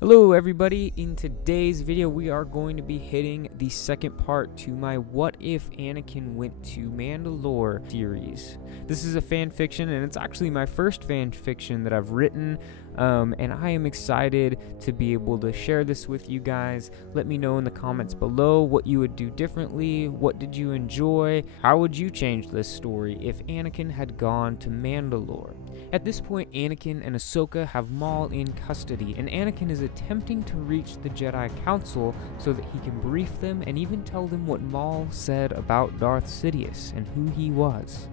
Hello everybody, in today's video we are going to be hitting the second part to my What If Anakin Went to Mandalore series. This is a fan fiction and it's actually my first fan fiction that I've written, and I am excited to be able to share this with you guys. Let me know in the comments below what you would do differently, what did you enjoy, how would you change this story if Anakin had gone to Mandalore. At this point, Anakin and Ahsoka have Maul in custody, and Anakin is attempting to reach the Jedi Council so that he can brief them and even tell them what Maul said about Darth Sidious and who he was.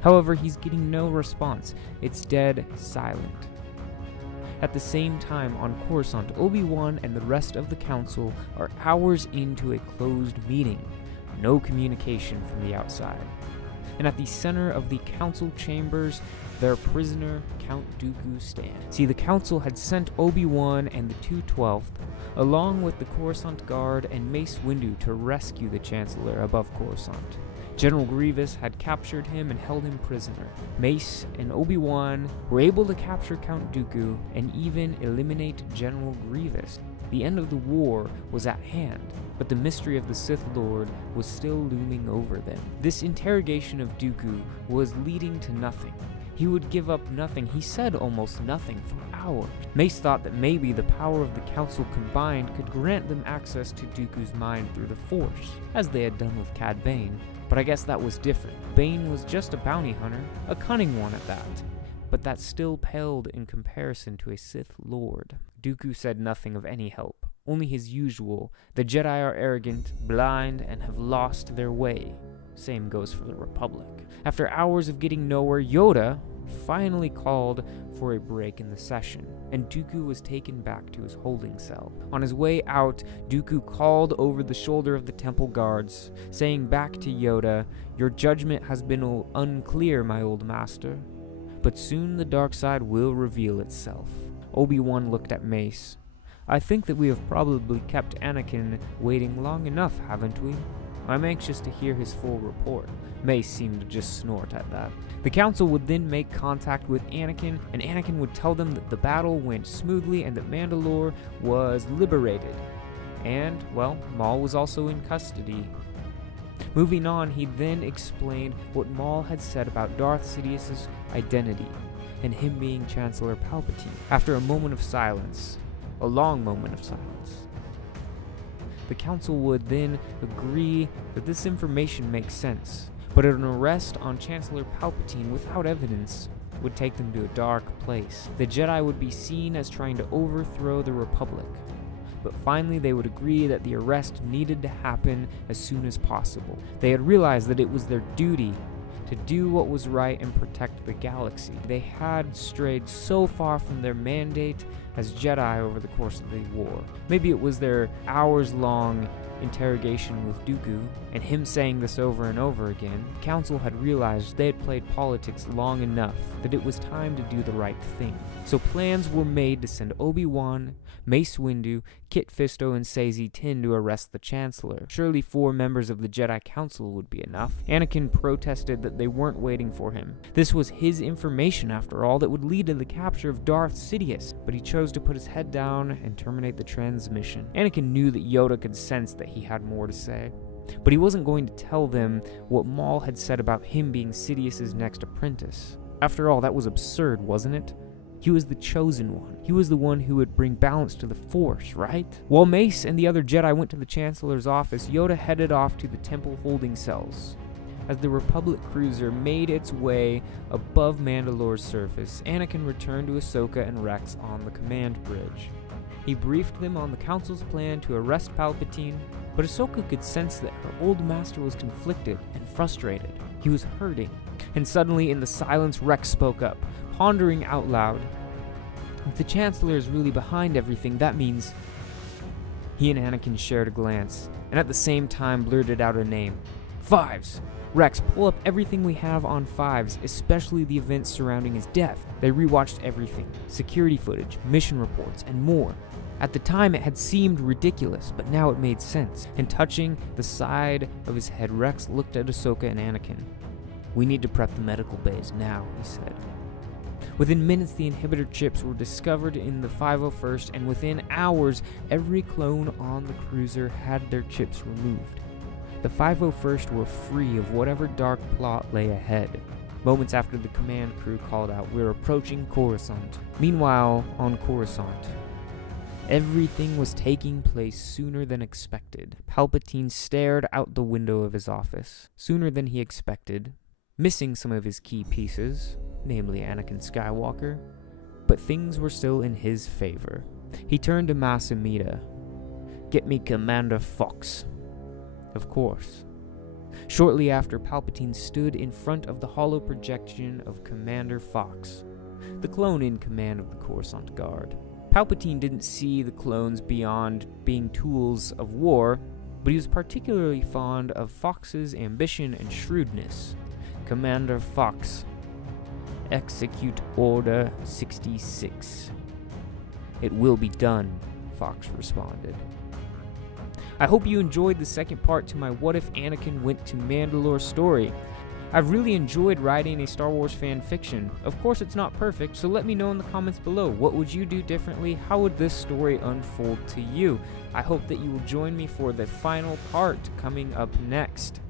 However, he's getting no response. It's dead silent. At the same time, on Coruscant, Obi Wan and the rest of the Council are hours into a closed meeting. No communication from the outside. And at the center of the council chambers, their prisoner, Count Dooku, stands. See, the council had sent Obi Wan and the 212th, along with the Coruscant Guard and Mace Windu, to rescue the Chancellor above Coruscant. General Grievous had captured him and held him prisoner. Mace and Obi Wan were able to capture Count Dooku and even eliminate General Grievous. The end of the war was at hand, but the mystery of the Sith Lord was still looming over them. This interrogation of Dooku was leading to nothing. He would give up nothing. He said almost nothing for hours. Mace thought that maybe the power of the Council combined could grant them access to Dooku's mind through the Force, as they had done with Cad Bane. But I guess that was different. Bane was just a bounty hunter, a cunning one at that. But that still paled in comparison to a Sith Lord. Dooku said nothing of any help, only his usual: the Jedi are arrogant, blind, and have lost their way. Same goes for the Republic. After hours of getting nowhere, Yoda finally called for a break in the session, and Dooku was taken back to his holding cell. On his way out, Dooku called over the shoulder of the temple guards, saying back to Yoda, "Your judgment has been unclear, my old master, but soon the dark side will reveal itself." Obi-Wan looked at Mace. "I think that we have probably kept Anakin waiting long enough, haven't we? I'm anxious to hear his full report." Mace seemed to just snort at that. The Council would then make contact with Anakin, and Anakin would tell them that the battle went smoothly and that Mandalore was liberated. And, well, Maul was also in custody. Moving on, he then explained what Maul had said about Darth Sidious's identity, and him being Chancellor Palpatine. After a moment of silence, a long moment of silence, the Council would then agree that this information makes sense, but an arrest on Chancellor Palpatine without evidence would take them to a dark place. The Jedi would be seen as trying to overthrow the Republic, but finally they would agree that the arrest needed to happen as soon as possible. They had realized that it was their duty to do what was right and protect the galaxy. They had strayed so far from their mandate as Jedi over the course of the war. Maybe it was their hours-long interrogation with Dooku, and him saying this over and over again. The Council had realized they had played politics long enough, that it was time to do the right thing. So plans were made to send Obi-Wan, Mace Windu, Kit Fisto, and Saesee Tiin to arrest the Chancellor. Surely 4 members of the Jedi Council would be enough. Anakin protested that they weren't waiting for him. This was his information, after all, that would lead to the capture of Darth Sidious, but he chose to put his head down and terminate the transmission. Anakin knew that Yoda could sense that he had more to say, but he wasn't going to tell them what Maul had said about him being Sidious's next apprentice. After all, that was absurd, wasn't it? He was the chosen one. He was the one who would bring balance to the Force, right? While Mace and the other Jedi went to the Chancellor's office, Yoda headed off to the temple holding cells. As the Republic cruiser made its way above Mandalore's surface, Anakin returned to Ahsoka and Rex on the command bridge. He briefed them on the Council's plan to arrest Palpatine, but Ahsoka could sense that her old master was conflicted and frustrated. He was hurting. And suddenly, in the silence, Rex spoke up, pondering out loud. "If the Chancellor is really behind everything, that means..." He and Anakin shared a glance, and at the same time blurted out a name. "Fives! Rex, pull up everything we have on Fives, especially the events surrounding his death." They rewatched everything: security footage, mission reports, and more. At the time, it had seemed ridiculous, but now it made sense. And touching the side of his head, Rex looked at Ahsoka and Anakin. "We need to prep the medical bays now," he said. Within minutes, the inhibitor chips were discovered in the 501st, and within hours, every clone on the cruiser had their chips removed. The 501st were free of whatever dark plot lay ahead. Moments after the command crew called out, "We're approaching Coruscant." Meanwhile, on Coruscant, everything was taking place sooner than expected. Palpatine stared out the window of his office, sooner than he expected, missing some of his key pieces, namely Anakin Skywalker, but things were still in his favor. He turned to Mas Amedda. "Get me Commander Fox." Of course. Shortly after, Palpatine stood in front of the holo projection of Commander Fox, the clone in command of the Coruscant Guard. Palpatine didn't see the clones beyond being tools of war, but he was particularly fond of Fox's ambition and shrewdness. "Commander Fox, execute Order 66. "It will be done," Fox responded. I hope you enjoyed the second part to my What If Anakin Went to Mandalore story. I've really enjoyed writing a Star Wars fan fiction. Of course it's not perfect, so let me know in the comments below. What would you do differently? How would this story unfold to you? I hope that you will join me for the final part coming up next.